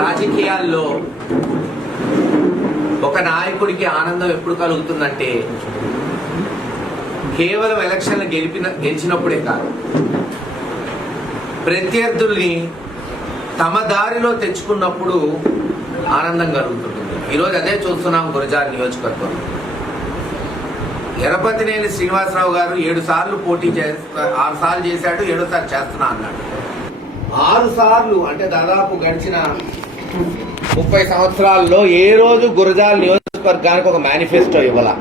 రాజకీయాల్లో ఒక నాయకుడికి ఆనందం ఎప్పుడు కలుగుతుందంటే కేవలం ఎలక్షన్లు గెలిచినప్పుడే కాదు, ప్రత్యర్థుల్ని తమ దారిలో తెచ్చుకున్నప్పుడు ఆనందం కలుగుతుంది. ఈరోజు అదే చూస్తున్నాం. గురజాల నియోజకవర్గం ఎరపతినేని శ్రీనివాసరావు గారు 7 సార్లు పోటీ 6 సార్లు చేశాడు, 7వ సారి చేస్తున్నా అన్నాడు. 6 సార్లు అంటే దాదాపు గడిచిన 30 సంవత్సరాల్లో ఏ రోజు గురజాల నియోజకవర్గానికి ఒక మేనిఫెస్టో ఇవ్వాల.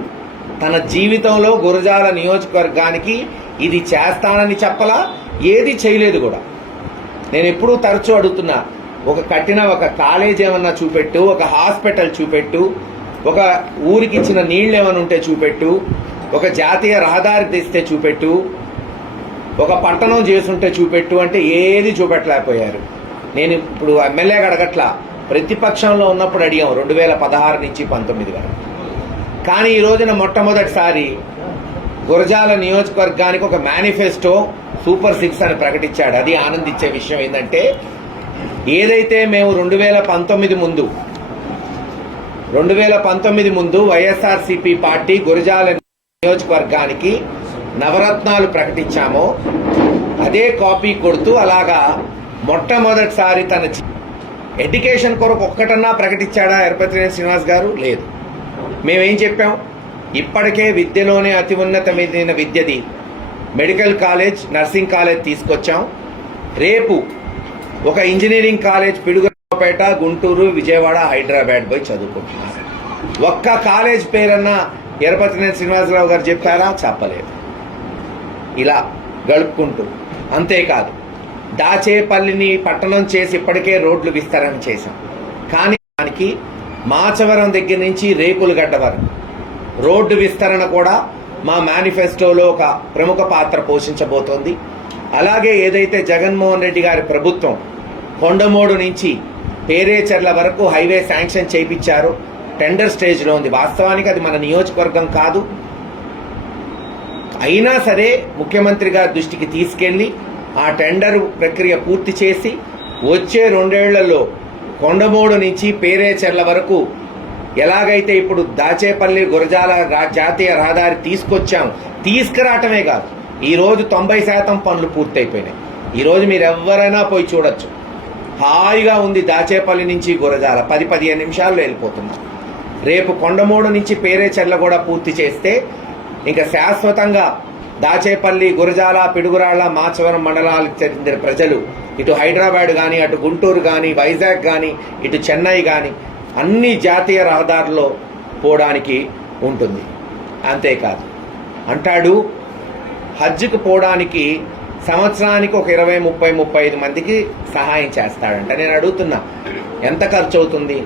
తన జీవితంలో గురజాల నియోజకవర్గానికి ఇది చేస్తానని చెప్పలా, ఏది చేయలేదు కూడా. నేను ఎప్పుడూ తరచూ అడుగుతున్నా, కట్టిన ఒక కాలేజ్ ఏమన్నా చూపెట్టు, ఒక హాస్పిటల్ చూపెట్టు, ఒక ఊరికి ఇచ్చిన నీళ్లు ఏమైనా ఉంటే చూపెట్టు, ఒక జాతీయ రహదారి తెస్తే చూపెట్టు, ఒక పట్టణం చేసుంటే చూపెట్టు అంటే ఏది చూపెట్టలేకపోయారు. నేను ఇప్పుడు ఎమ్మెల్యేగా అడగట్లా, ప్రతిపక్షంలో ఉన్నప్పుడు అడిగాం 2016 నుంచి 19 వరకు. కానీ ఈ రోజున మొట్టమొదటిసారి గురజాల నియోజకవర్గానికి ఒక మేనిఫెస్టో సూపర్ 6 అని ప్రకటించాడు. అది ఆనందించే విషయం ఏంటంటే, ఏదైతే మేము 2019 ముందు వైఎస్ఆర్సీపీ పార్టీ గురజాల నియోజకవర్గానికి నవరత్నాలు ప్రకటించామో అదే కాపీ కొడుతూ అలాగా మొట్టమొదటిసారి తన ఎడ్యుకేషన్ కొరకు ఒక్కటన్నా ప్రకటించాడా ఎరపతినేని శ్రీనివాస్ గారు? లేదు. మేమేం చెప్పాం? ఇప్పటికే విద్యలోనే అతి ఉన్నతమైన విద్యది మెడికల్ కాలేజ్, నర్సింగ్ కాలేజ్ తీసుకొచ్చాం. రేపు ఒక ఇంజనీరింగ్ కాలేజ్ పిడుగురావుపేట, గుంటూరు, విజయవాడ, హైదరాబాద్ పోయి చదువుకుంటున్నారు. ఒక్క కాలేజ్ పేరన్నా ఎరపతినేని శ్రీనివాసరావు గారు చెప్పారా? చెప్పలేదు. ఇలా గడుపుకుంటూ, అంతేకాదు దాచేపల్లిని పట్టణం చేసి ఇప్పటికే రోడ్లు విస్తరణ చేశాం. కానీ దానికి మాచవరం దగ్గర నుంచి రేకులగడ్డ వరకు రోడ్డు విస్తరణ కూడా మా మేనిఫెస్టోలో ఒక ప్రముఖ పాత్ర పోషించబోతోంది. అలాగే ఏదైతే జగన్మోహన్ రెడ్డి గారి ప్రభుత్వం కొండమూడు నుంచి పేరేచెర్ల వరకు హైవే శాంక్షన్ చేయించారో టెండర్ స్టేజ్లో ఉంది. వాస్తవానికి అది మన నియోజకవర్గం కాదు. అయినా సరే ముఖ్యమంత్రి గారి దృష్టికి తీసుకెళ్లి ఆ టెండర్ ప్రక్రియ పూర్తి చేసి వచ్చే 2 ఏళ్లలో కొండమూడు నుంచి పేరేచెర్ల వరకు ఎలాగైతే ఇప్పుడు దాచేపల్లి గురజాల జాతీయ రహదారి తీసుకురావటమే కాదు, ఈరోజు 90% పనులు పూర్తయిపోయినాయి. ఈరోజు మీరు ఎవరైనా పోయి చూడొచ్చు. హాయిగా ఉంది. దాచేపల్లి నుంచి గురజాల 10-15 నిమిషాల్లో వెళ్ళిపోతున్నారు. రేపు కొండమూడు నుంచి పేరేచెర్ల కూడా పూర్తి చేస్తే ఇంకా శాశ్వతంగా దాచేపల్లి, గురజాల, పిడుగురాళ్ల, మాచవరం మండలాలకు చెందిన ప్రజలు ఇటు హైదరాబాద్ కానీ, అటు గుంటూరు కానీ, వైజాగ్ కానీ, ఇటు చెన్నై కానీ అన్ని జాతీయ రహదారుల్లో పోవడానికి ఉంటుంది. అంతేకాదు అంటాడు, హజ్కి పోవడానికి సంవత్సరానికి ఒక 20-35 మందికి సహాయం చేస్తాడంట. నేను అడుగుతున్నా, ఎంత ఖర్చు అవుతుంది?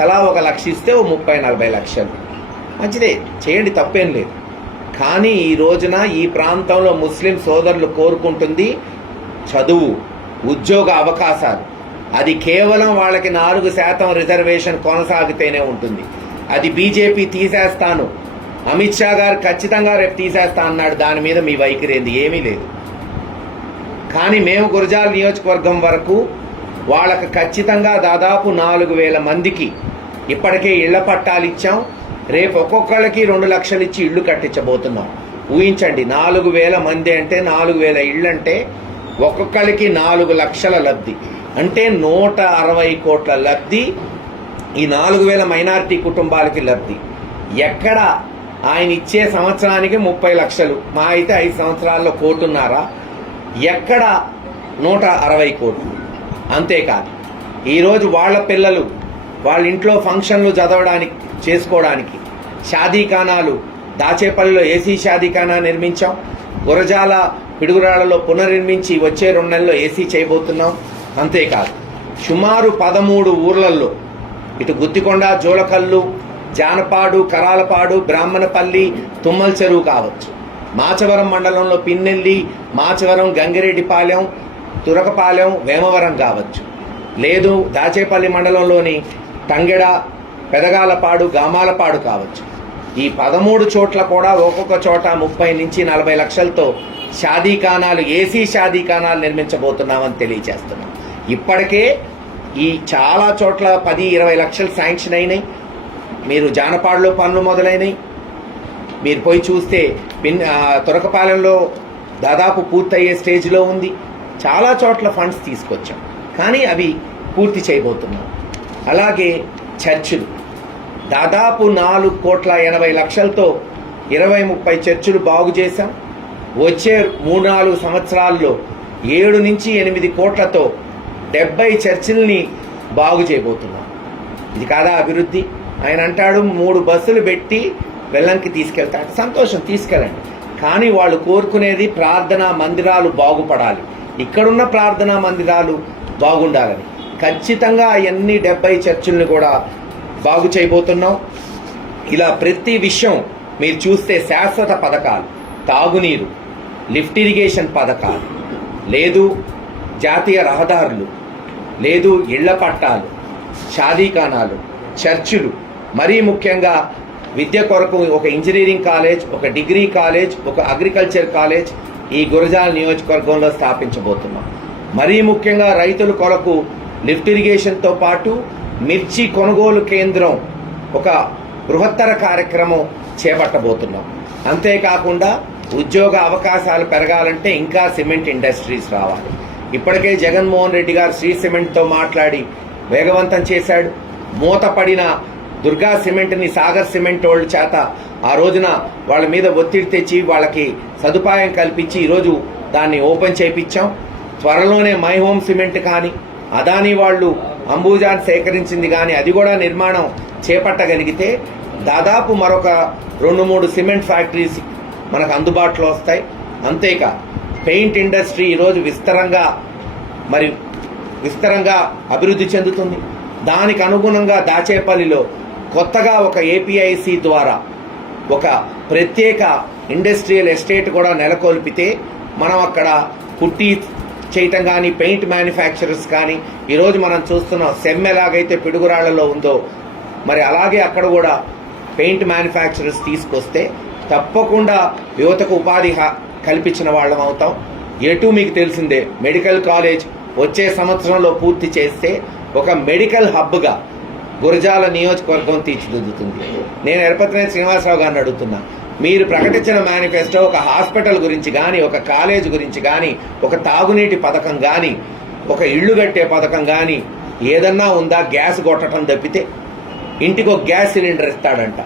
తలా 1 లక్ష ఇస్తే 30-40 లక్షలు. మంచిదే, చేయండి, తప్పేం లేదు. కానీ ఈ రోజున ఈ ప్రాంతంలో ముస్లిం సోదరులు కోరుకుంటుంది చదువు, ఉద్యోగ అవకాశాలు. అది కేవలం వాళ్ళకి 4% రిజర్వేషన్ కొనసాగితేనే ఉంటుంది. అది బీజేపీ తీసేస్తాను, అమిత్ షా గారు ఖచ్చితంగా రేపు తీసేస్తా అన్నాడు. దాని మీద మీ వైఖరి ఏంది? ఏమీ లేదు. కానీ మేము గురజాల నియోజకవర్గం వరకు వాళ్ళకి ఖచ్చితంగా దాదాపు 4,000 మందికి ఇప్పటికే ఇళ్ల పట్టాలు ఇచ్చాం. రేపు ఒక్కొక్కళ్ళకి 2 లక్షలు ఇచ్చి ఇళ్లు కట్టించబోతున్నాం. ఊహించండి, 4,000 మంది అంటే 4,000 ఇళ్ళు అంటే ఒక్కొక్కరికి 4 లక్షల లబ్ధి అంటే 160 కోట్ల లబ్ధి. ఈ 4,000 మైనారిటీ కుటుంబాలకి లబ్ధి. ఎక్కడ ఆయన ఇచ్చే సంవత్సరానికి 30 లక్షలు, మా అయితే 5 సంవత్సరాల్లో 1.5 కోటి, ఎక్కడ 160 కోట్లు. అంతేకాదు ఈరోజు వాళ్ళ పిల్లలు వాళ్ళ ఇంట్లో ఫంక్షన్లు చేసుకోవడానికి షాదీఖానాలు, దాచేపల్లిలో ఏసీ షాదీఖానా నిర్మించాం. గురజాల, పిడుగురాళ్లలో పునర్నిర్మించి వచ్చే 2 నెలల్లో ఏసీ చేయబోతున్నాం. అంతేకాదు సుమారు 13 ఊర్లలో ఇటు గుత్తికొండ, జోలకల్లు, జానపాడు, కరాలపాడు, బ్రాహ్మణపల్లి, తుమ్మల చెరువు కావచ్చు, మాచవరం మండలంలో పిన్నెల్లి, మాచవరం, గంగిరెడ్డిపాలెం, తురకపాలెం, వేమవరం కావచ్చు, లేదు దాచేపల్లి మండలంలోని తంగెడ, పెదగాలపాడు, గామాలపాడు కావచ్చు. ఈ 13 చోట్ల కూడా ఒక్కొక్క చోట 30-40 లక్షలతో షాదీఖానాలు, ఏసీ షాదీఖానాలు నిర్మించబోతున్నామని తెలియజేస్తున్నాం. ఇప్పటికే ఈ చాలా చోట్ల 10-20 లక్షలు శాంక్షన్ అయినాయి. మీరు జానపాడులో పనులు మొదలైనవి. మీరు పోయి చూస్తే తురకపాలెంలో దాదాపు పూర్తయ్యే స్టేజ్లో ఉంది. చాలా చోట్ల ఫండ్స్ తీసుకొచ్చాం, కానీ అవి పూర్తి చేయబోతున్నాం. అలాగే చర్చిలు దాదాపు 4,80,00,000తో 20-30 చర్చిలు బాగు చేశాం. వచ్చే 3-4 సంవత్సరాల్లో 7-8 కోట్లతో 70 చర్చిల్ని బాగు చేయబోతున్నాం. ఇది కాదా అభివృద్ధి? ఆయన అంటాడు 3 బస్సులు పెట్టి వెల్లంకి తీసుకెళ్తాడు. సంతోషం, తీసుకెళ్ళండి. కానీ వాళ్ళు కోరుకునేది ప్రార్థనా మందిరాలు బాగుపడాలి, ఇక్కడున్న ప్రార్థనా మందిరాలు బాగుండాలని. ఖచ్చితంగా అవన్నీ 70 చర్చిల్ని కూడా బాగు చేయబోతున్నాం. ఇలా ప్రతి విషయం మీరు చూస్తే శాశ్వత పథకాలు, తాగునీరు, లిఫ్ట్ ఇరిగేషన్ పథకాలు, లేదు జాతీయ రహదారులు, లేదు ఇళ్ల పట్టాలు, షాదీఖానాలు, చర్చిలు, మరీ ముఖ్యంగా విద్య కొరకు ఒక ఇంజనీరింగ్ కాలేజ్, ఒక డిగ్రీ కాలేజ్, ఒక అగ్రికల్చర్ కాలేజ్ ఈ గురజాల నియోజకవర్గంలో స్థాపించబోతున్నాం. మరీ ముఖ్యంగా రైతుల కొరకు లిఫ్ట్ ఇరిగేషన్తో పాటు మిర్చి కొనుగోలు కేంద్రం, ఒక బృహత్తర కార్యక్రమం చేపట్టబోతున్నాం. అంతేకాకుండా ఉద్యోగ అవకాశాలు పెరగాలంటే ఇంకా సిమెంట్ ఇండస్ట్రీస్ రావాలి. ఇప్పటికే జగన్మోహన్ రెడ్డి గారు శ్రీ సిమెంట్తో మాట్లాడి వేగవంతం చేశాడు. మూతపడిన దుర్గా సిమెంట్ని సాగర్ సిమెంట్ వాళ్ళ చేత ఆ రోజున వాళ్ళ మీద ఒత్తిడి తెచ్చి వాళ్ళకి సదుపాయం కల్పించి ఈరోజు దాన్ని ఓపెన్ చేయించాం. త్వరలోనే మై హోమ్ సిమెంట్ కానీ, అదానీ వాళ్ళు అంబుజాన్ సేకరించింది కానీ అది కూడా నిర్మాణం చేపట్టగలిగితే దాదాపు మరొక 2-3 సిమెంట్ ఫ్యాక్టరీస్ మనకు అందుబాటులో వస్తాయి. అంతేకా పెయింట్ ఇండస్ట్రీ ఈరోజు విస్తరంగా అభివృద్ధి చెందుతుంది. దానికి అనుగుణంగా దాచేపల్లిలో కొత్తగా ఒక ఏపీఐసి ద్వారా ఒక ప్రత్యేక ఇండస్ట్రియల్ ఎస్టేట్ కూడా నెలకొల్పితే మనం అక్కడ పుట్టి చేయటం కానీ, పెయింట్ మ్యానుఫ్యాక్చరర్స్ కానీ, ఈరోజు మనం చూస్తున్నాం సెమ్ ఎలాగైతే పిడుగురాళ్లలో ఉందో మరి అలాగే అక్కడ కూడా పెయింట్ మ్యానుఫ్యాక్చరర్స్ తీసుకొస్తే తప్పకుండా యువతకు ఉపాధి కల్పించిన వాళ్ళం అవుతాం. ఎటు మీకు తెలిసిందే, మెడికల్ కాలేజ్ వచ్చే సంవత్సరంలో పూర్తి చేస్తే ఒక మెడికల్ హబ్గా గురజాల నియోజకవర్గం తీర్చిదిద్దుతుంది. నేను ఎరపతినేని శ్రీనివాసరావు గారిని అడుగుతున్నా, మీరు ప్రకటించిన మేనిఫెస్టో ఒక హాస్పిటల్ గురించి కానీ, ఒక కాలేజ్ గురించి కానీ, ఒక తాగునీటి పథకం కానీ, ఒక ఇళ్లు కట్టే పథకం కానీ ఏదన్నా ఉందా? గ్యాస్ కొట్టడం తప్పితే. ఇంటికి ఒక గ్యాస్ సిలిండర్ ఇస్తాడంట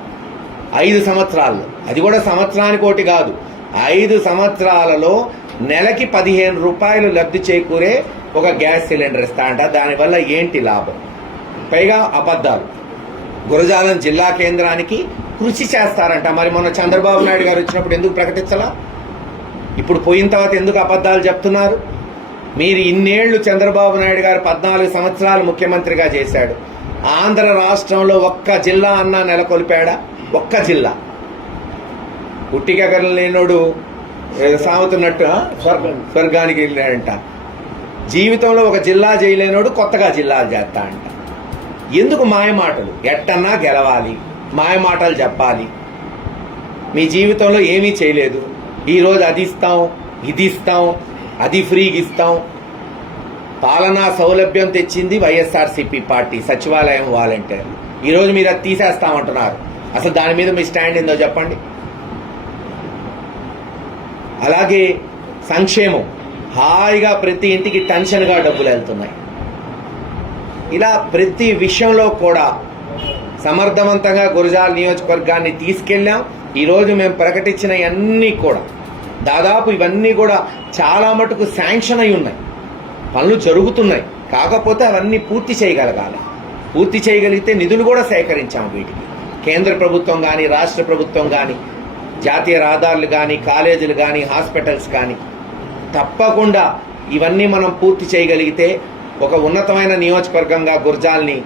5 సంవత్సరాల్లో, అది కూడా సంవత్సరానికి ఒకటి కాదు, 5 సంవత్సరాలలో నెలకి 15 రూపాయలు లబ్ధి చేకూరే ఒక గ్యాస్ సిలిండర్ ఇస్తాడంట. దానివల్ల ఏంటి లాభం? పైగా అబద్ధాలు. గురజాలం జిల్లా కేంద్రానికి కృషి చేస్తారంట. మరి మొన్న చంద్రబాబు నాయుడు గారు వచ్చినప్పుడు ఎందుకు ప్రకటించాలా? ఇప్పుడు పోయిన తర్వాత ఎందుకు అబద్ధాలు చెప్తున్నారు? మీరు ఇన్నేళ్లు చంద్రబాబు నాయుడు గారు 14 సంవత్సరాలు ముఖ్యమంత్రిగా చేశాడు. ఆంధ్ర రాష్ట్రంలో ఒక్క జిల్లా అన్నా నెలకొల్పాడా? ఒక్క జిల్లా. పుట్టికెగలు లేనోడు సాగుతున్నట్టు స్వర్గానికి వెళ్ళాడంట. జీవితంలో ఒక జిల్లా చేయలేనోడు కొత్తగా జిల్లాలు చేస్తా అంట. ఎందుకు మాయమాటలు? ఎట్టన్నా గెలవాలి, మాయమాటలు చెప్పాలి. మీ జీవితంలో ఏమీ చేయలేదు. ఈరోజు అది ఇస్తాం, ఇది ఇస్తాం, అది ఫ్రీగా ఇస్తాం. పాలనా సౌలభ్యం తెచ్చింది వైఎస్ఆర్సీపీ పార్టీ, సచివాలయం వాలంటీర్. ఈరోజు మీరు అది తీసేస్తామంటున్నారు. అసలు దాని మీద మీ స్టాండ్ ఏందో చెప్పండి. అలాగే సంక్షేమం, హాయిగా ప్రతి ఇంటికి టెన్షన్గా డబ్బులు వెళ్తున్నాయి. ఇలా ప్రతి విషయంలో కూడా సమర్థవంతంగా గురజాల నియోజకవర్గాన్ని తీసుకెళ్ళాం. ఈరోజు మేము ప్రకటించిన అన్నీ కూడా దాదాపు ఇవన్నీ కూడా చాలా మటుకు శాంక్షన్ అయి ఉన్నాయి, పనులు జరుగుతున్నాయి. కాకపోతే అవన్నీ పూర్తి చేయగలగాలి. పూర్తి చేయగలిగితే నిధులు కూడా సేకరించాము. వీటికి కేంద్ర ప్రభుత్వం కానీ, రాష్ట్ర ప్రభుత్వం కానీ, జాతీయ రహదారులు కానీ, కాలేజీలు కానీ, హాస్పిటల్స్ కానీ, తప్పకుండా ఇవన్నీ మనం పూర్తి చేయగలిగితే ఒక ఉన్నతమైన నియోజకవర్గంగా గురజాల్ని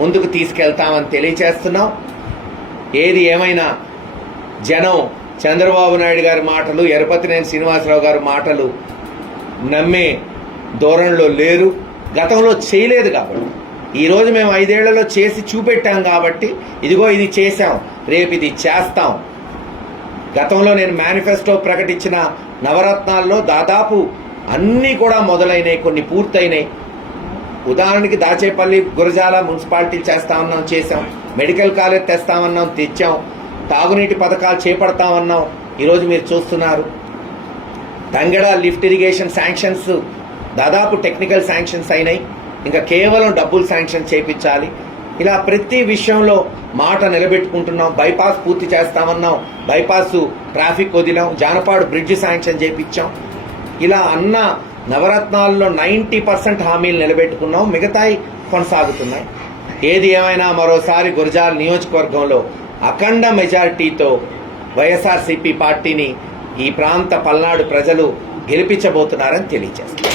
ముందుకు తీసుకెళ్తామని తెలియచేస్తున్నాం. ఏది ఏమైనా జనం చంద్రబాబు నాయుడు గారి మాటలు, ఎరపతినేని శ్రీనివాసరావు గారి మాటలు నమ్మే ధోరణిలో లేరు. గతంలో చేయలేదు కాబట్టి, ఈరోజు మేము 5 ఏళ్లలో చేసి చూపెట్టాం కాబట్టి ఇదిగో ఇది చేశాం, రేపు ఇది చేస్తాం. గతంలో నేను మేనిఫెస్టో ప్రకటించిన నవరత్నాల్లో దాదాపు అన్నీ కూడా మొదలైనవి, కొన్ని పూర్తయినాయి. ఉదాహరణకి దాచేపల్లి గురజాల మున్సిపాలిటీలు చేస్తామన్నాం, చేసాం. మెడికల్ కాలేజ్ తెస్తామన్నాం, తెచ్చాం. తాగునీటి పథకాలు చేపడతామన్నాం, ఈరోజు మీరు చూస్తున్నారు. తంగెడ లిఫ్ట్ ఇరిగేషన్ శాంక్షన్స్ దాదాపు టెక్నికల్ శాంక్షన్స్ అయినాయి, ఇంకా కేవలం డబ్బులు శాంక్షన్ చేయించాలి. ఇలా ప్రతి విషయంలో మాట నిలబెట్టుకుంటున్నాం. బైపాస్ పూర్తి చేస్తామన్నాం, బైపాస్ ట్రాఫిక్ వదిలాం. జానపాడు బ్రిడ్జ్ శాంక్షన్ చేయించాం. ఇలా అన్న నవరత్నాల్లో 90% హామీలు నిలబెట్టుకున్నాం, మిగతాయి కొనసాగుతున్నాయి. ఏది ఏమైనా మరోసారి గురజాల నియోజకవర్గంలో అఖండ మెజారిటీతో వైఎస్ఆర్సీపీ పార్టీని ఈ ప్రాంత పల్నాడు ప్రజలు గెలిపించబోతున్నారని తెలియజేస్తారు.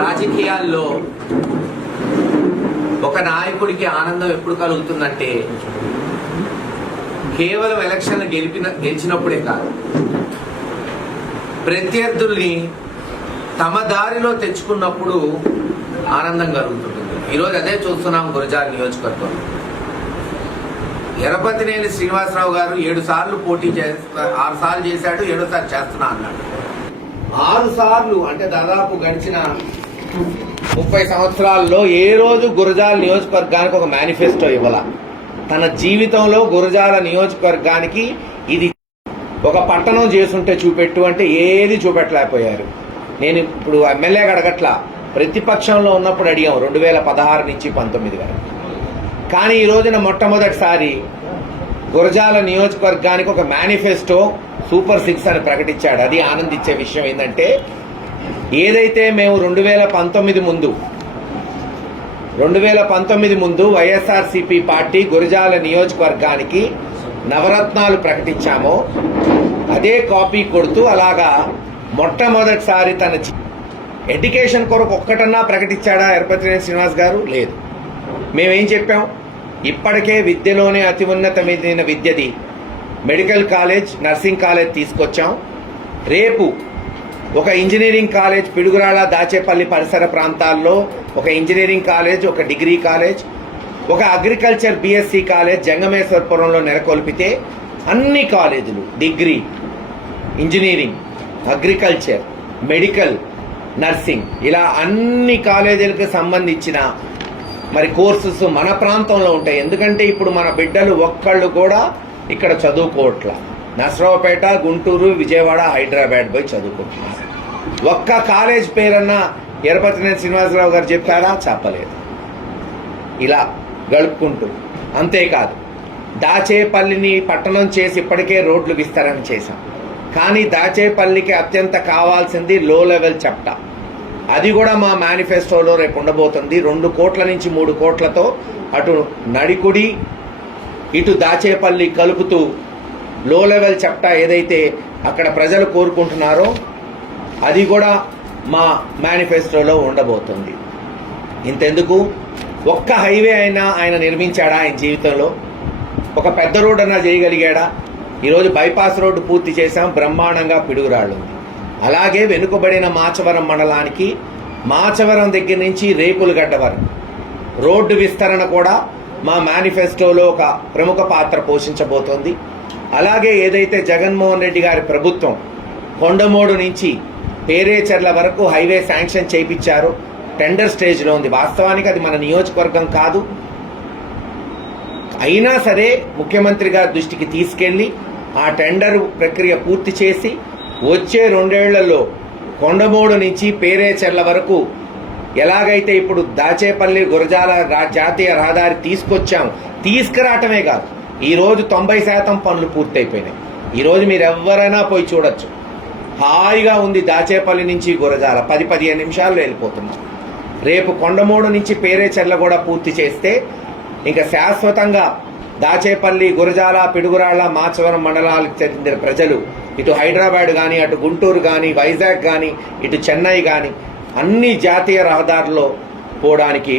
రాజకీయాల్లో ఒక నాయకుడికి ఆనందం ఎప్పుడు కలుగుతుందంటే కేవలం ఎలక్షన్ గెలిచినప్పుడే కాదు, ప్రత్యర్థుల్ని తమ దారిలో తెచ్చుకున్నప్పుడు ఆనందం కలుగుతుంటుంది. ఈరోజు అదే చూస్తున్నాం గురజాల నియోజకవర్గం. ఎర్రపతినేని శ్రీనివాసరావు గారు 7 సార్లు పోటీ చేస్తా, 6 సార్లు చేశాడు, 7వ సారి చేస్తున్నా అన్నాడు. 6 సార్లు అంటే దాదాపు గడిచిన 30 సంవత్సరాల్లో ఏ రోజు గురజాల నియోజకవర్గానికి ఒక మేనిఫెస్టో ఇవ్వాల. తన జీవితంలో గురజాల నియోజకవర్గానికి ఇది ఒక పట్టణం చేసుంటే చూపెట్టు అంటే ఏది చూపెట్టలేకపోయారు. నేను ఇప్పుడు ఎమ్మెల్యేగా అడగట్లా, ప్రతిపక్షంలో ఉన్నప్పుడు అడిగాం 2016 నుంచి 19 వరకు. కానీ ఈ రోజున మొట్టమొదటిసారి గురజాల నియోజకవర్గానికి ఒక మేనిఫెస్టో సూపర్ 6 అని ప్రకటించాడు. అది ఆనందించే విషయం ఏంటంటే, ఏదైతే మేము 2019 ముందు వైఎస్ఆర్సీపీ పార్టీ గురజాల నియోజకవర్గానికి నవరత్నాలు ప్రకటించామో అదే కాపీ కొడుతూ అలాగా మొట్టమొదటిసారి తన ఎడ్యుకేషన్ కొరకు ఒక్కటన్నా ప్రకటించాడా ఎర్రపతినేని శ్రీనివాస్ గారు? లేదు. మేమేం చెప్పాం, ఇప్పటికే విద్యలోనే అతి ఉన్నతమైన విద్యది మెడికల్ కాలేజ్, నర్సింగ్ కాలేజ్ తీసుకొచ్చాం. రేపు ఒక ఇంజనీరింగ్ కాలేజ్ పిడుగురాళ్ళ, దాచేపల్లి పరిసర ప్రాంతాల్లో ఒక ఇంజనీరింగ్ కాలేజ్, ఒక డిగ్రీ కాలేజ్, ఒక అగ్రికల్చర్ బీఎస్సీ కాలేజ్ జంగమేశ్వరపురంలో నెలకొల్పితే అన్ని కాలేజీలు degree, engineering, agriculture, medical, nursing ఇలా అన్ని కాలేజీలకు సంబంధించిన మరి కోర్సెస్ మన ప్రాంతంలో ఉంటాయి. ఎందుకంటే ఇప్పుడు మన బిడ్డలు ఒక్కళ్ళు కూడా ఇక్కడ చదువుకోవట్లా. నర్సరావుపేట, గుంటూరు, విజయవాడ, హైదరాబాద్ పోయి చదువుకుంటున్నారు. ఒక్క కాలేజ్ పేరన్నా ఎర్రపతినేని శ్రీనివాసరావు గారు చెప్పారా? చెప్పలేదు. ఇలా గడుపుకుంటూ, అంతేకాదు దాచేపల్లిని పట్టణం చేసి ఇప్పటికే రోడ్లు విస్తరణ చేశాం. కానీ దాచేపల్లికి అత్యంత కావాల్సింది లో లెవెల్ చెప్టా. అది కూడా మా మేనిఫెస్టోలో రేపు ఉండబోతుంది. 2 కోట్ల నుంచి 3 కోట్లతో అటు నడికుడి ఇటు దాచేపల్లి కలుపుతూ లో లెవెల్ చెప్టా ఏదైతే అక్కడ ప్రజలు కోరుకుంటున్నారో అది కూడా మా మేనిఫెస్టోలో ఉండబోతుంది. ఇంతెందుకు, ఒక్క హైవే అయినా ఆయన నిర్మించాడా ఆయన జీవితంలో? ఒక పెద్ద రోడ్ అన్నా చేయగలిగాడా? ఈరోజు బైపాస్ రోడ్డు పూర్తి చేశాం, బ్రహ్మాండంగా పిడుగురాళ్ళు ఉంది. అలాగే వెనుకబడిన మాచవరం మండలానికి మాచవరం దగ్గర నుంచి రేకులగడ్డ వరకు రోడ్డు విస్తరణ కూడా మా మేనిఫెస్టోలో ఒక ప్రముఖ పాత్ర పోషించబోతోంది. అలాగే ఏదైతే జగన్మోహన్ రెడ్డి గారి ప్రభుత్వం కొండమూడు నుంచి పేరేచెర్ల వరకు హైవే శాంక్షన్ చేయించారో టెండర్ స్టేజ్లో ఉంది. వాస్తవానికి అది మన నియోజకవర్గం కాదు. అయినా సరే ముఖ్యమంత్రి గారి దృష్టికి తీసుకెళ్లి ఆ టెండర్ ప్రక్రియ పూర్తి చేసి వచ్చే 2 ఏళ్లలో కొండమూడు నుంచి పేరేచెర్ల వరకు ఎలాగైతే ఇప్పుడు దాచేపల్లి గురజాల జాతీయ రహదారి తీసుకురావటమే కాదు, ఈరోజు 90% పనులు పూర్తయిపోయినాయి. ఈరోజు మీరు ఎవరైనా పోయి చూడొచ్చు, హాయిగా ఉంది. దాచేపల్లి నుంచి గురజాల 10-15 నిమిషాల్లో వెళ్ళిపోతున్నాం. రేపు కొండమూడు నుంచి పేరేచెర్ల కూడా పూర్తి చేస్తే ఇంకా శాశ్వతంగా దాచేపల్లి, గురజాల, పిడుగురాళ్ల, మాచవరం మండలాలకు చెందిన ప్రజలు ఇటు హైదరాబాద్ కానీ, అటు గుంటూరు కానీ, వైజాగ్ కానీ, ఇటు చెన్నై కానీ అన్ని జాతీయ రహదారుల్లో పోవడానికి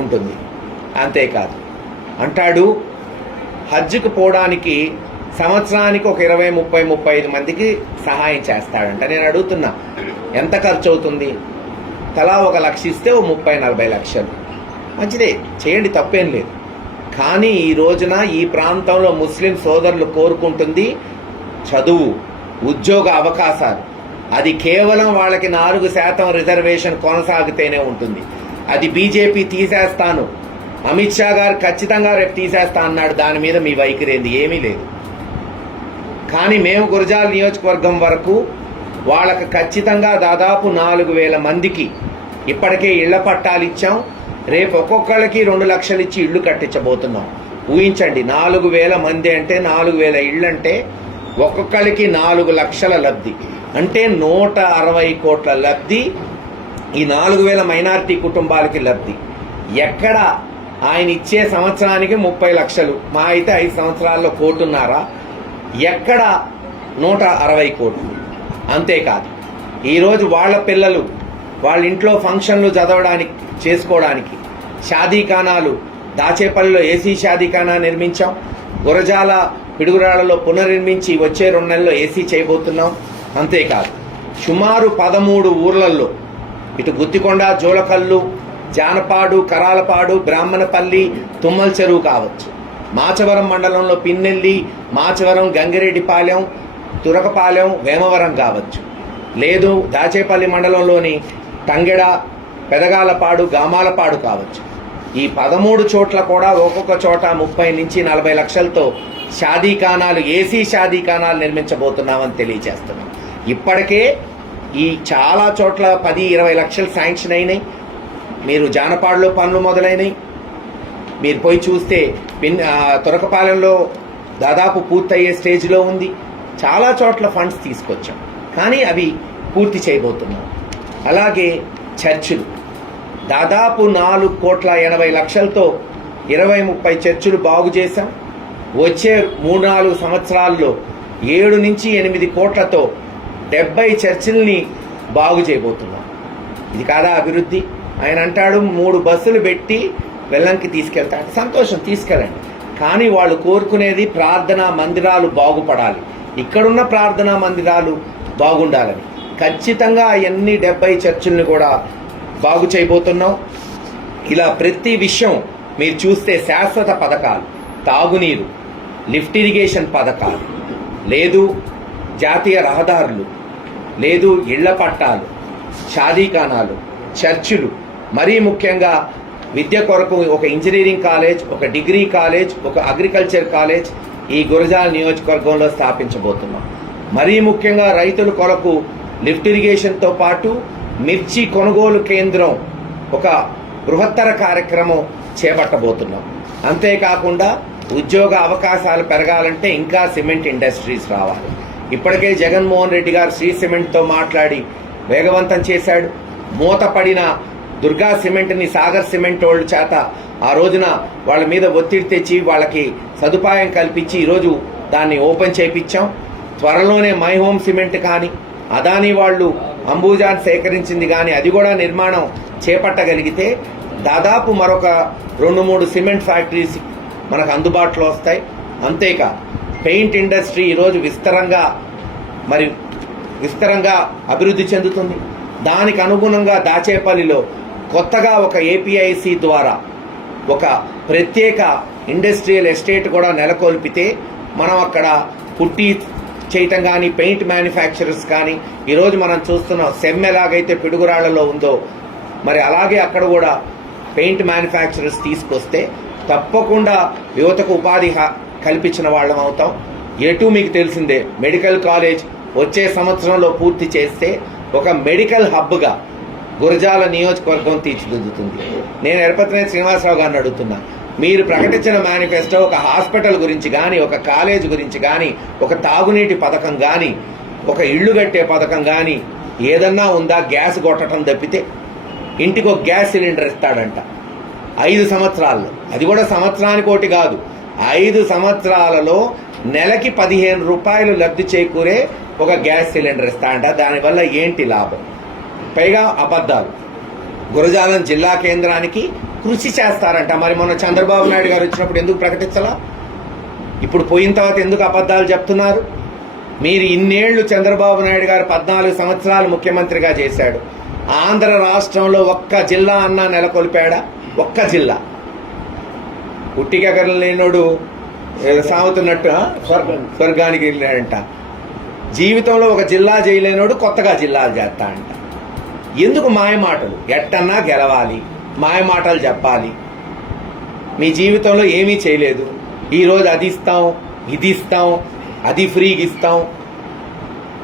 ఉంటుంది. అంతేకాదు అంటాడు, హజ్కి పోవడానికి సంవత్సరానికి ఒక 20-35 మందికి సహాయం చేస్తాడంట. నేను అడుగుతున్నా, ఎంత ఖర్చు అవుతుంది? తలా 1 లక్ష ఇస్తే 30-40 లక్షలు. మంచిదే, చేయండి, తప్పేం లేదు. కానీ ఈ రోజున ఈ ప్రాంతంలో ముస్లిం సోదరులు కోరుకుంటుంది చదువు, ఉద్యోగ అవకాశాలు. అది కేవలం వాళ్ళకి 4% రిజర్వేషన్ కొనసాగితేనే ఉంటుంది. అది బీజేపీ తీసేస్తాను, అమిత్ షా గారు ఖచ్చితంగా రేపు తీసేస్తా అన్నాడు. దాని మీద మీ వైఖరి ఏంది? ఏమీ లేదు. కానీ మేము గురజాల నియోజకవర్గం వరకు వాళ్ళకి ఖచ్చితంగా దాదాపు 4,000 మందికి ఇప్పటికే ఇళ్ల పట్టాలు ఇచ్చాం. రేపు ఒక్కొక్కళ్ళకి 2 లక్షలు ఇచ్చి ఇళ్లు కట్టించబోతున్నాం. ఊహించండి, 4,000 మంది అంటే 4,000 ఇళ్ళు అంటే ఒక్కొక్కరికి 4 లక్షల లబ్ధి అంటే 160 కోట్ల లబ్ధి. ఈ 4,000 మైనారిటీ కుటుంబాలకి లబ్ధి. ఎక్కడ ఆయన ఇచ్చే సంవత్సరానికి 30 లక్షలు, మా అయితే 5 సంవత్సరాల్లో 1.5 కోటి, ఎక్కడ 160 కోట్లు. అంతేకాదు ఈరోజు వాళ్ళ పిల్లలు వాళ్ళ ఇంట్లో ఫంక్షన్లు చేసుకోవడానికి షాదీఖానాలు, దాచేపల్లిలో ఏసీ షాదీఖానా నిర్మించాం. గురజాల, పిడుగురాళ్లలో పునర్నిర్మించి వచ్చే 2 నెలల్లో ఏసీ చేయబోతున్నాం. అంతేకాదు సుమారు 13 ఊర్లలో ఇటు గుత్తికొండ, జోలకల్లు, జానపాడు, కరాలపాడు, బ్రాహ్మణపల్లి, తుమ్మల చెరువు కావచ్చు, మాచవరం మండలంలో పిన్నెల్లి, మాచవరం, గంగిరెడ్డిపాలెం, తురకపాలెం, వేమవరం కావచ్చు, లేదు దాచేపల్లి మండలంలోని తంగెడ, పెదగాలపాడు, గామాలపాడు కావచ్చు. ఈ 13 చోట్ల కూడా ఒక్కొక్క చోట 30-40 లక్షలతో షాదీఖానాలు, ఏసీ షాదీఖానాలు నిర్మించబోతున్నామని తెలియజేస్తున్నాం. ఇప్పటికే ఈ చాలా చోట్ల 10-20 లక్షలు శాంక్షన్ అయినాయి. మీరు జానపాడులో పనులు మొదలైనవి, మీరు పోయి చూస్తే తురకపాలెంలో దాదాపు పూర్తయ్యే స్టేజ్లో ఉంది. చాలా చోట్ల ఫండ్స్ తీసుకొచ్చాం, కానీ అవి పూర్తి చేయబోతున్నాం. అలాగే చర్చిలు దాదాపు 4,80 లక్షలతో 20-30 చర్చిలు బాగు చేశాం. వచ్చే 3-4 సంవత్సరాల్లో 7-8 కోట్లతో 70 చర్చిల్ని బాగు చేయబోతున్నాం. ఇది కాదా అభివృద్ధి? ఆయన అంటాడు 3 బస్సులు పెట్టి వెల్లంకి తీసుకెళ్తాడు. సంతోషం, తీసుకెళ్ళండి. కానీ వాళ్ళు కోరుకునేది ప్రార్థనా మందిరాలు బాగుపడాలి, ఇక్కడున్న ప్రార్థనా మందిరాలు బాగుండాలని. ఖచ్చితంగా అవన్నీ 70 చర్చిల్ని కూడా బాగు చేయబోతున్నాం. ఇలా ప్రతి విషయం మీరు చూస్తే శాశ్వత పథకాలు, తాగునీరు, లిఫ్ట్ ఇరిగేషన్ పథకాలు, లేదు జాతీయ రహదారులు, లేదు ఇళ్ల పట్టాలు, షాదీఖానాలు, చర్చిలు, మరీ ముఖ్యంగా విద్య కొరకు ఒక ఇంజనీరింగ్ కాలేజ్, ఒక డిగ్రీ కాలేజ్, ఒక అగ్రికల్చర్ కాలేజ్ ఈ గురజాల నియోజకవర్గంలో స్థాపించబోతున్నాం. మరీ ముఖ్యంగా రైతుల కొరకు లిఫ్ట్ ఇరిగేషన్తో పాటు మిర్చి కొనుగోలు కేంద్రం, ఒక బృహత్తర కార్యక్రమం చేపట్టబోతున్నాం. అంతేకాకుండా ఉద్యోగ అవకాశాలు పెరగాలంటే ఇంకా సిమెంట్ ఇండస్ట్రీస్ రావాలి. ఇప్పటికే జగన్మోహన్ రెడ్డి గారు శ్రీ సిమెంట్తో మాట్లాడి వేగవంతం చేశాడు. మూతపడిన దుర్గా సిమెంట్ని సాగర్ సిమెంట్ వాళ్ళ చేత ఆ రోజున వాళ్ళ మీద ఒత్తిడి తెచ్చి వాళ్ళకి సదుపాయం కల్పించి ఈరోజు దాన్ని ఓపెన్ చేయించాం. త్వరలోనే మై హోమ్ సిమెంట్ కానీ, అదానీ వాళ్ళు అంబుజాన్ సేకరించింది కానీ అది కూడా నిర్మాణం చేపట్టగలిగితే దాదాపు మరొక 2-3 సిమెంట్ ఫ్యాక్టరీస్ మనకు అందుబాటులో వస్తాయి. అంతేకాదు పెయింట్ ఇండస్ట్రీ ఈరోజు విస్తరంగా అభివృద్ధి చెందుతుంది. దానికి అనుగుణంగా దాచేపల్లిలో కొత్తగా ఒక ఏపీఐసి ద్వారా ఒక ప్రత్యేక ఇండస్ట్రియల్ ఎస్టేట్ కూడా నెలకొల్పితే మనం అక్కడ పుట్టి చేయటం కానీ, పెయింట్ మ్యానుఫ్యాక్చరర్స్ కానీ, ఈరోజు మనం చూస్తున్నాం సెమ్ ఎలాగైతే పిడుగురాళ్లలో ఉందో మరి అలాగే అక్కడ కూడా పెయింట్ మ్యానుఫ్యాక్చరర్స్ తీసుకొస్తే తప్పకుండా యువతకు ఉపాధి కల్పించిన వాళ్ళం అవుతాం. ఎటు మీకు తెలిసిందే, మెడికల్ కాలేజ్ వచ్చే సంవత్సరంలో పూర్తి చేస్తే ఒక మెడికల్ హబ్గా గురజాల నియోజకవర్గం తీర్చిదిద్దుతుంది. నేను ఎరపతినేని శ్రీనివాసరావు గారిని అడుగుతున్నా, మీరు ప్రకటించిన మేనిఫెస్టో ఒక హాస్పిటల్ గురించి కానీ, ఒక కాలేజ్ గురించి కానీ, ఒక తాగునీటి పథకం కానీ, ఒక ఇళ్ళు కట్టే పథకం కానీ ఏదన్నా ఉందా? గ్యాస్ కొట్టడం తప్పితే. ఇంటికి ఒక గ్యాస్ సిలిండర్ ఇస్తాడంట 5 సంవత్సరాల్లో, అది కూడా సంవత్సరానికి ఒకటి కాదు, 5 సంవత్సరాలలో నెలకి 15 రూపాయలు లబ్ధి చేకూరే ఒక గ్యాస్ సిలిండర్ ఇస్తాడంట. దానివల్ల ఏంటి లాభం? పైగా అబద్ధాలు. గురజాలం జిల్లా కేంద్రానికి కృషి చేస్తారంట. మరి మొన్న చంద్రబాబు నాయుడు గారు వచ్చినప్పుడు ఎందుకు ప్రకటించాలా? ఇప్పుడు పోయిన తర్వాత ఎందుకు అబద్ధాలు చెప్తున్నారు? మీరు ఇన్నేళ్లు చంద్రబాబు నాయుడు గారు 14 సంవత్సరాలు ముఖ్యమంత్రిగా చేశాడు. ఆంధ్ర రాష్ట్రంలో ఒక్క జిల్లా అన్నా నెలకొల్పాడా? ఒక్క జిల్లా. పుట్టికెగర లేనోడు సాగుతున్నట్టు స్వర్గానికి వెళ్ళాడంట. జీవితంలో ఒక జిల్లా చేయలేనోడు కొత్తగా జిల్లాలు చేస్తా అంట. ఎందుకు మాయమాటలు? ఎట్టన్నా గెలవాలి, మాయమాటలు చెప్పాలి. మీ జీవితంలో ఏమీ చేయలేదు. ఈరోజు అది ఇస్తాం, ఇది ఇస్తాం, అది ఫ్రీగా ఇస్తాం.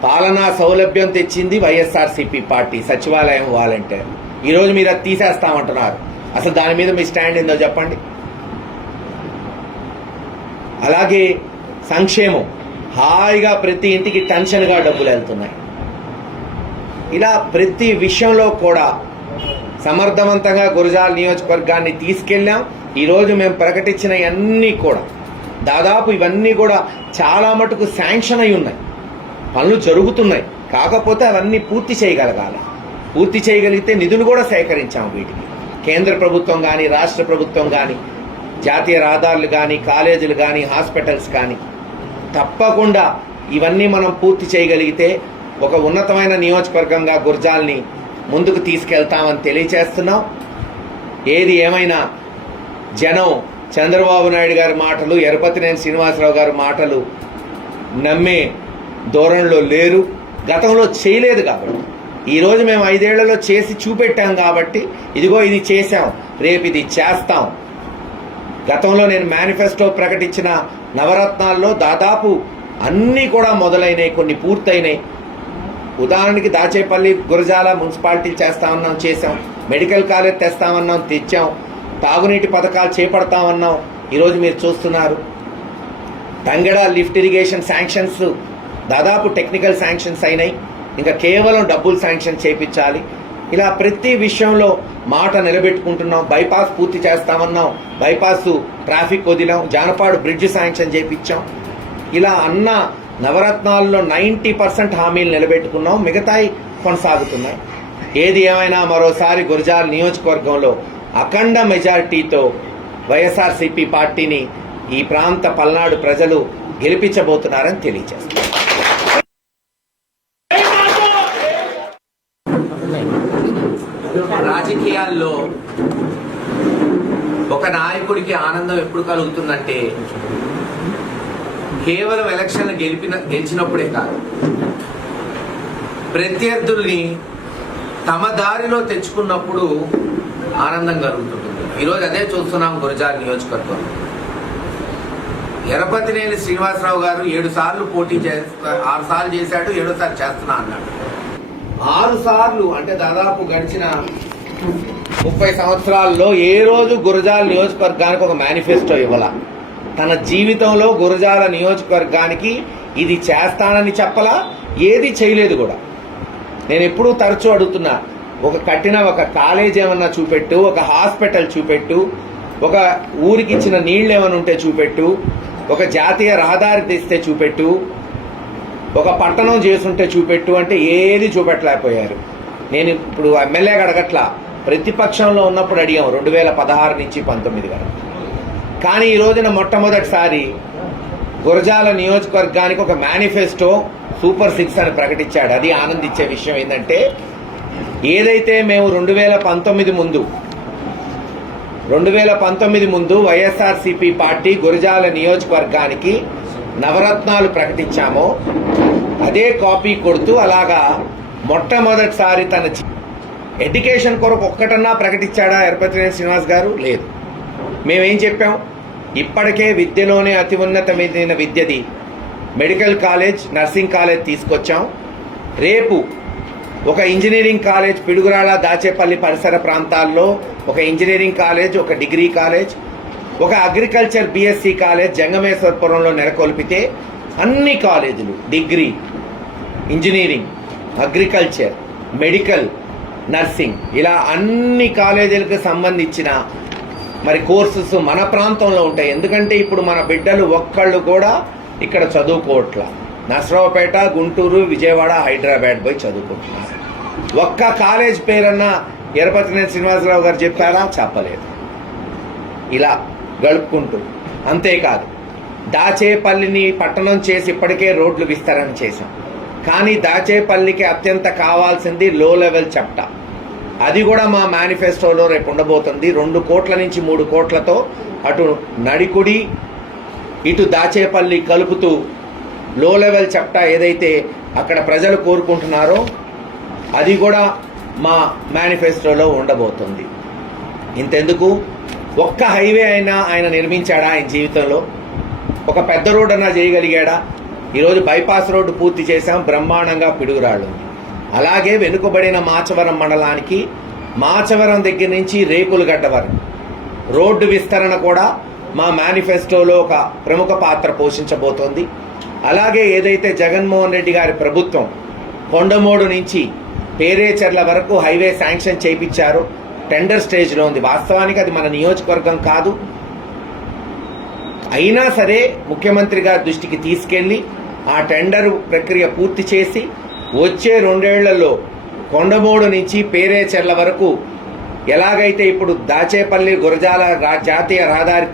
పాలనా సౌలభ్యం తెచ్చింది వైఎస్ఆర్సీపీ పార్టీ, సచివాలయం వాలంటీర్. ఈరోజు మీరు అది తీసేస్తామంటున్నారు. అసలు దాని మీద మీ స్టాండ్ ఏందో చెప్పండి. అలాగే సంక్షేమం, హాయిగా ప్రతి ఇంటికి టెన్షన్గా డబ్బులు వెళ్తున్నాయి. ఇలా ప్రతి విషయంలో కూడా సమర్థవంతంగా గురజాల నియోజకవర్గాన్ని తీసుకెళ్ళాం. ఈరోజు మేము ప్రకటించిన అన్నీ కూడా దాదాపు ఇవన్నీ కూడా చాలా మటుకు శాంక్షన్ అయి ఉన్నాయి, పనులు జరుగుతున్నాయి. కాకపోతే అవన్నీ పూర్తి చేయగలగాలి. పూర్తి చేయగలిగితే నిధులు కూడా సేకరించాము. వీటికి కేంద్ర ప్రభుత్వం కానీ, రాష్ట్ర ప్రభుత్వం కానీ, జాతీయ రహదారులు కానీ, కాలేజీలు కానీ, హాస్పిటల్స్ కానీ తప్పకుండా ఇవన్నీ మనం పూర్తి చేయగలిగితే ఒక ఉన్నతమైన నియోజకవర్గంగా గురజాల్ని ముందుకు తీసుకెళ్తామని తెలియచేస్తున్నాం. ఏది ఏమైనా జనం చంద్రబాబు నాయుడు గారి మాటలు, ఎరపతినేని శ్రీనివాసరావు గారి మాటలు నమ్మే ధోరణిలో లేరు. గతంలో చేయలేదు కాబట్టి, ఈరోజు మేము 5 ఏళ్లలో చేసి చూపెట్టాం కాబట్టి ఇదిగో ఇది చేశాం, రేపు ఇది చేస్తాం. గతంలో నేను మేనిఫెస్టో ప్రకటించిన నవరత్నాల్లో దాదాపు అన్నీ కూడా మొదలైనవి, కొన్ని పూర్తయినాయి. ఉదాహరణకి దాచేపల్లి గురజాల మున్సిపాలిటీలు చేస్తామన్నాం, చేశాం. మెడికల్ కాలేజ్ తెస్తామన్నాం, తెచ్చాం. తాగునీటి పథకాలు చేపడతామన్నాం, ఈరోజు మీరు చూస్తున్నారు. తంగెడ లిఫ్ట్ ఇరిగేషన్ శాంక్షన్స్ దాదాపు టెక్నికల్ శాంక్షన్స్ అయినాయి, ఇంకా కేవలం డబ్బులు శాంక్షన్ చేయించాలి. ఇలా ప్రతి విషయంలో మాట నిలబెట్టుకుంటున్నాం. బైపాస్ పూర్తి చేస్తామన్నాం, బైపాస్ ట్రాఫిక్ వదిలాం. జానపాడు బ్రిడ్జ్ శాంక్షన్ చేయించాం. ఇలా అన్న నవరత్నాల్లో 90% హామీలు నిలబెట్టుకున్నాం, మిగతాయి కొనసాగుతున్నాయి. ఏది ఏమైనా మరోసారి గురజాల నియోజకవర్గంలో అఖండ మెజారిటీతో వైఎస్ఆర్సీపీ పార్టీని ఈ ప్రాంత పల్నాడు ప్రజలు గెలిపించబోతున్నారని తెలియజేస్తారు. రాజకీయాల్లో ఒక నాయకుడికి ఆనందం ఎప్పుడు కలుగుతుందంటే కేవలం ఎలక్షన్లు గెలిచినప్పుడే కాదు, ప్రత్యర్థుల్ని తమ దారిలో తెచ్చుకున్నప్పుడు ఆనందం కలుగుతుంటుంది. ఈరోజు అదే చూస్తున్నాం గురజాల నియోజకవర్గం. ఎరపతినేని శ్రీనివాసరావు గారు 7 సార్లు పోటీ 6 సార్లు చేశాడు, 7వ సారి చేస్తున్నా అన్నాడు. 6 సార్లు అంటే దాదాపు గడిచిన 30 సంవత్సరాల్లో ఏ రోజు గురజాల నియోజకవర్గానికి ఒక మేనిఫెస్టో ఇవ్వాల. తన జీవితంలో గురజాల నియోజకవర్గానికి ఇది చేస్తానని చెప్పలా, ఏది చేయలేదు కూడా. నేను ఎప్పుడూ తరచూ అడుగుతున్నా, ఒక కాలేజ్ ఏమన్నా చూపెట్టు, ఒక హాస్పిటల్ చూపెట్టు, ఒక ఊరికి ఇచ్చిన నీళ్ళు ఏమైనా ఉంటే చూపెట్టు, ఒక జాతీయ రహదారి తెస్తే చూపెట్టు, ఒక పట్టణం చేసుంటే చూపెట్టు అంటే ఏది చూపెట్టలేకపోయారు. నేను ఇప్పుడు ఎమ్మెల్యేగా అడగట్లా, ప్రతిపక్షంలో ఉన్నప్పుడు అడిగాం 2016 నుంచి 19 వరకు. కానీ ఈ రోజున మొట్టమొదటిసారి గురజాల నియోజకవర్గానికి ఒక మేనిఫెస్టో సూపర్ 6 అని ప్రకటించాడు. అది ఆనందించే విషయం ఏంటంటే, ఏదైతే మేము 2019 ముందు వైఎస్ఆర్సీపీ పార్టీ గురజాల నియోజకవర్గానికి నవరత్నాలు ప్రకటించామో అదే కాపీ కొడుతూ అలాగా మొట్టమొదటిసారి తన ఎడ్యుకేషన్ కొరకు ఒక్కటన్నా ప్రకటించాడా ఎరపతినేని శ్రీనివాస్ గారు? లేదు. మేమేం చెప్పాం? ఇప్పటికే విద్యలోనే అతి ఉన్నతమైన విద్యది మెడికల్ కాలేజ్, నర్సింగ్ కాలేజ్ తీసుకొచ్చాం. రేపు ఒక ఇంజనీరింగ్ కాలేజ్ పిడుగురాళ్ళ దాచేపల్లి పరిసర ప్రాంతాల్లో ఒక ఇంజనీరింగ్ కాలేజ్, ఒక డిగ్రీ కాలేజ్, ఒక అగ్రికల్చర్ బీఎస్సీ కాలేజ్ జంగమేశ్వరపురంలో నెలకొల్పితే అన్ని కాలేజీలు degree, engineering, agriculture, medical, nursing ఇలా అన్ని కాలేజీలకు సంబంధించిన మరి కోర్సెస్ మన ప్రాంతంలో ఉంటాయి. ఎందుకంటే ఇప్పుడు మన బిడ్డలు ఒక్కళ్ళు కూడా ఇక్కడ చదువుకోవట్ల. నర్సరావుపేట, గుంటూరు, విజయవాడ, హైదరాబాద్ పోయి చదువుకుంటున్నారు. ఒక్క కాలేజ్ పేరన్నా ఎరపతినేని శ్రీనివాసరావు గారు చెప్పారా? చెప్పలేదు. ఇలా గడుపుకుంటూ. అంతేకాదు, దాచేపల్లిని పట్టణం చేసి ఇప్పటికే రోడ్లు విస్తరణ చేశాం. కానీ దాచేపల్లికి అత్యంత కావాల్సింది లో లెవెల్ చెప్టా. అది కూడా మా మేనిఫెస్టోలో రేపు ఉండబోతుంది. 2 కోట్ల నుంచి 3 కోట్లతో అటు నడికుడి ఇటు దాచేపల్లి కలుపుతూ లో లెవెల్ చెప్టా ఏదైతే అక్కడ ప్రజలు కోరుకుంటున్నారో అది కూడా మా మేనిఫెస్టోలో ఉండబోతుంది. ఇంతెందుకు, ఒక్క హైవే అయినా ఆయన నిర్మించాడా ఆయన జీవితంలో? ఒక పెద్ద రోడ్డు అన్నా చేయగలిగాడా? ఈరోజు బైపాస్ రోడ్డు పూర్తి చేశాం, బ్రహ్మాండంగా పిడుగురాళ్ళు. అలాగే వెనుకబడిన మాచవరం మండలానికి మాచవరం దగ్గర నుంచి రేకులగడ్డ వరకు రోడ్డు విస్తరణ కూడా మా మేనిఫెస్టోలో ఒక ప్రముఖ పాత్ర పోషించబోతోంది. అలాగే ఏదైతే జగన్మోహన్ రెడ్డి గారి ప్రభుత్వం కొండమూడు నుంచి పేరేచెర్ల వరకు హైవే శాంక్షన్ చేయించారో టెండర్ స్టేజ్లో ఉంది. వాస్తవానికి అది మన నియోజకవర్గం కాదు. అయినా సరే ముఖ్యమంత్రి గారి దృష్టికి తీసుకెళ్లి ఆ టెండర్ ప్రక్రియ పూర్తి చేసి వచ్చే 2 ఏళ్లలో కొండమూడు నుంచి పేరేచెర్ల వరకు ఎలాగైతే ఇప్పుడు దాచేపల్లి గురజాల జాతీయ రహదారి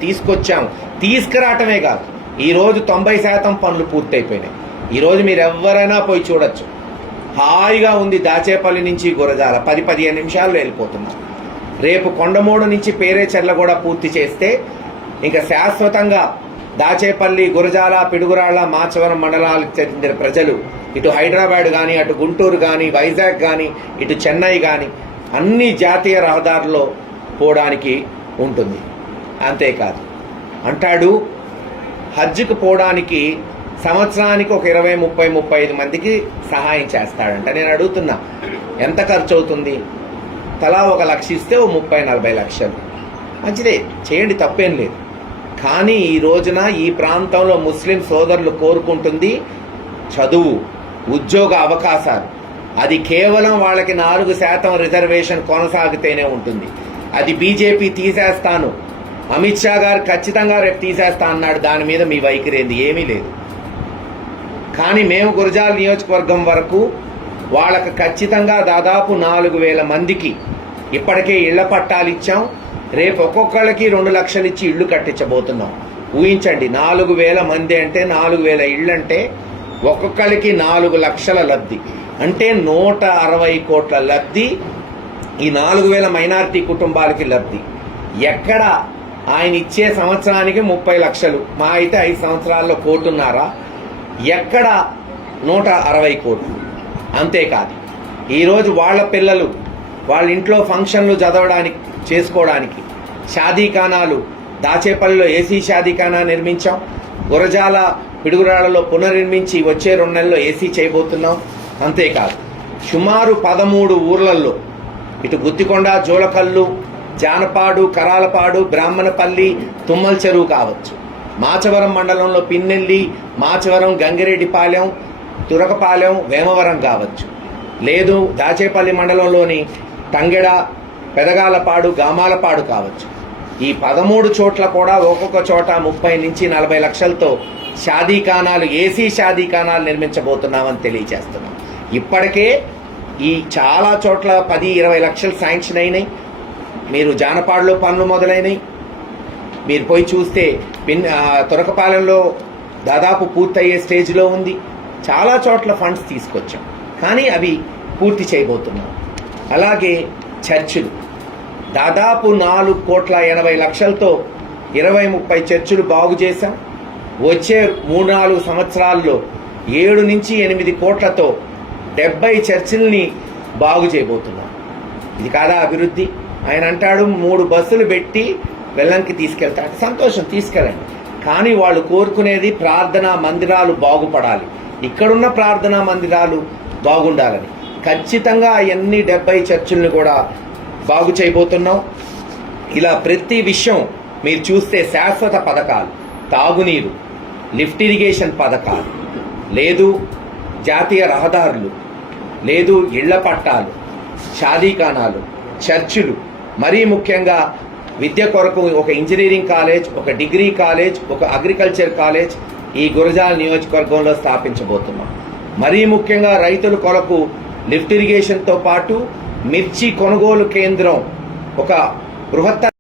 తీసుకురావటమే కాదు, ఈరోజు 90% పనులు పూర్తయిపోయినాయి. ఈరోజు మీరు ఎవరైనా పోయి చూడొచ్చు. హాయిగా ఉంది దాచేపల్లి నుంచి గురజాల, 10-15 నిమిషాల్లో వెళ్ళిపోతున్నారు. రేపు కొండమూడు నుంచి పేరేచెర్ల కూడా పూర్తి చేస్తే ఇంకా శాశ్వతంగా దాచేపల్లి, గురజాల, పిడుగురాళ్ళ, మాచవరం మండలాలకు చెందిన ప్రజలు ఇటు హైదరాబాద్ కానీ, అటు గుంటూరు కానీ, వైజాగ్ కానీ, ఇటు చెన్నై కానీ అన్ని జాతీయ రహదారుల్లో పోవడానికి ఉంటుంది. అంతేకాదు అంటాడు హజ్కి పోవడానికి సంవత్సరానికి ఒక 20-30-35 మందికి సహాయం చేస్తాడంట. నేను అడుగుతున్నా, ఎంత ఖర్చు అవుతుంది? తలా 1 లక్ష ఇస్తే 30-40 లక్షలు. మంచిదే, చేయండి, తప్పేం లేదు. కానీ ఈ రోజున ఈ ప్రాంతంలో ముస్లిం సోదరులు కోరుకుంటుంది చదువు, ఉద్యోగ అవకాశాలు. అది కేవలం వాళ్ళకి 4% రిజర్వేషన్ కొనసాగితేనే ఉంటుంది. అది బీజేపీ తీసేస్తాను, అమిత్ షా గారు ఖచ్చితంగా రేపు తీసేస్తా అన్నాడు. దాని మీద మీ వైఖరి ఏంది? ఏమీ లేదు. కానీ మేము గురజాల నియోజకవర్గం వరకు వాళ్ళకు ఖచ్చితంగా దాదాపు 4,000 మందికి ఇప్పటికే ఇళ్ల పట్టాలు ఇచ్చాం. రేపు ఒక్కొక్కళ్ళకి 2 లక్షలు ఇచ్చి ఇళ్లు కట్టించబోతున్నాం. ఊహించండి, 4,000 మంది అంటే 4,000 ఇళ్ళు అంటే ఒక్కొక్కరికి 4 లక్షల లబ్ధి అంటే 160 కోట్ల లబ్ధి. ఈ 4,000 మైనారిటీ కుటుంబాలకి లబ్ధి. ఎక్కడ ఆయన ఇచ్చే సంవత్సరానికి 30 లక్షలు, మా అయితే 5 సంవత్సరాల్లో 1.5 కోటి, ఎక్కడ 160 కోట్లు. అంతేకాదు ఈరోజు వాళ్ళ పిల్లలు వాళ్ళ ఇంట్లో ఫంక్షన్లు చేసుకోవడానికి షాదీఖానాలు, దాచేపల్లిలో ఏసీ షాదీఖానా నిర్మించాం. గురజాల, పిడుగురాళ్లలో పునర్నిర్మించి వచ్చే 2 నెలల్లో ఏసీ చేయబోతున్నాం. అంతేకాదు సుమారు 13 ఊర్లలో ఇటు గుత్తికొండ, జోలకల్లు, జానపాడు, కరాలపాడు, బ్రాహ్మణపల్లి, తుమ్మల చెరువు కావచ్చు, మాచవరం మండలంలో పిన్నెల్లి, మాచవరం, గంగిరెడ్డిపాలెం, తురకపాలెం, వేమవరం కావచ్చు, లేదు దాచేపల్లి మండలంలోని టంగెడ, పెదగాలపాడు, గామాలపాడు కావచ్చు. ఈ 13 చోట్ల కూడా ఒక్కొక్క చోట 30 నుంచి 40 లక్షలతో షాదీఖానాలు, ఏసీ షాదీఖానాలు నిర్మించబోతున్నామని తెలియజేస్తున్నాం. ఇప్పటికే ఈ చాలా చోట్ల 10-20 లక్షలు శాంక్షన్ అయినాయి. మీరు జానపాడులో పనులు మొదలైనవి. మీరు పోయి చూస్తే తురకపాలెంలో దాదాపు పూర్తయ్యే స్టేజ్లో ఉంది. చాలా చోట్ల ఫండ్స్ తీసుకొచ్చాం, కానీ అవి పూర్తి చేయబోతున్నాం. అలాగే చర్చిలు దాదాపు 4,80 లక్షలతో 20-30 చర్చిలు బాగు చేశాం. వచ్చే 3-4 సంవత్సరాల్లో 7 నుంచి 8 కోట్లతో 70 చర్చిల్ని బాగు చేయబోతున్నాం. ఇది కాదా అభివృద్ధి? ఆయన అంటాడు 3 బస్సులు పెట్టి వెల్లంకి తీసుకెళ్తాడు. సంతోషం, తీసుకెళ్ళండి. కానీ వాళ్ళు కోరుకునేది ప్రార్థనా మందిరాలు బాగుపడాలి, ఇక్కడున్న ప్రార్థనా మందిరాలు బాగుండాలని. ఖచ్చితంగా అన్ని 70 చర్చిల్ని కూడా బాగు చేయబోతున్నాం. ఇలా ప్రతి విషయం మీరు చూస్తే శాశ్వత పథకాలు, తాగునీరు, లిఫ్ట్ ఇరిగేషన్ పథకాలు, లేదు జాతీయ రహదారులు, లేదు ఇళ్ల పట్టాలు, షాదీఖానాలు, చర్చిలు, మరీ ముఖ్యంగా విద్య కొరకు ఒక ఇంజనీరింగ్ కాలేజ్, ఒక డిగ్రీ కాలేజ్, ఒక అగ్రికల్చర్ కాలేజ్ ఈ గురజాల నియోజకవర్గంలో స్థాపించబోతున్నాం. మరీ ముఖ్యంగా రైతుల కొరకు లిఫ్ట్ ఇరిగేషన్తో పాటు మిర్చి కొనుగోలు కేంద్రం, ఒక బృహత్తర